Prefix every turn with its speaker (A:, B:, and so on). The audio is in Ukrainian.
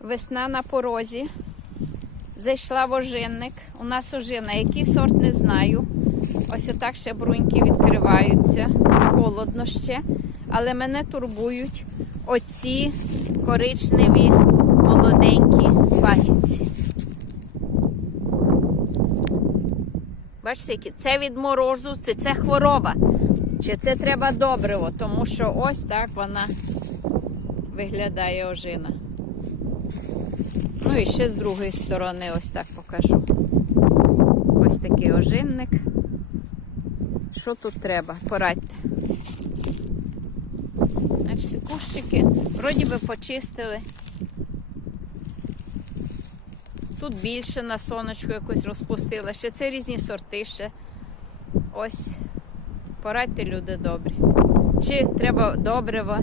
A: Весна на порозі. Зайшла в ожинник. У нас ожина. Який сорт не знаю. Ось отак ще бруньки відкриваються. Холодно ще. Але мене турбують оці коричневі молоденькі пагінці. Бачите, які це від морозу, це, це хвороба. Чи це треба добриво, тому що ось так вона виглядає ожина. І ще з другої сторони ось так покажу. Ось такий ожинник. Що тут треба? Порадьте. Бачите, кущики. Вроді би почистили. Тут більше на сонечку якось розпустила. Ще це різні сорти ще. Ось. Порадьте, люди добрі. Чи треба добрива,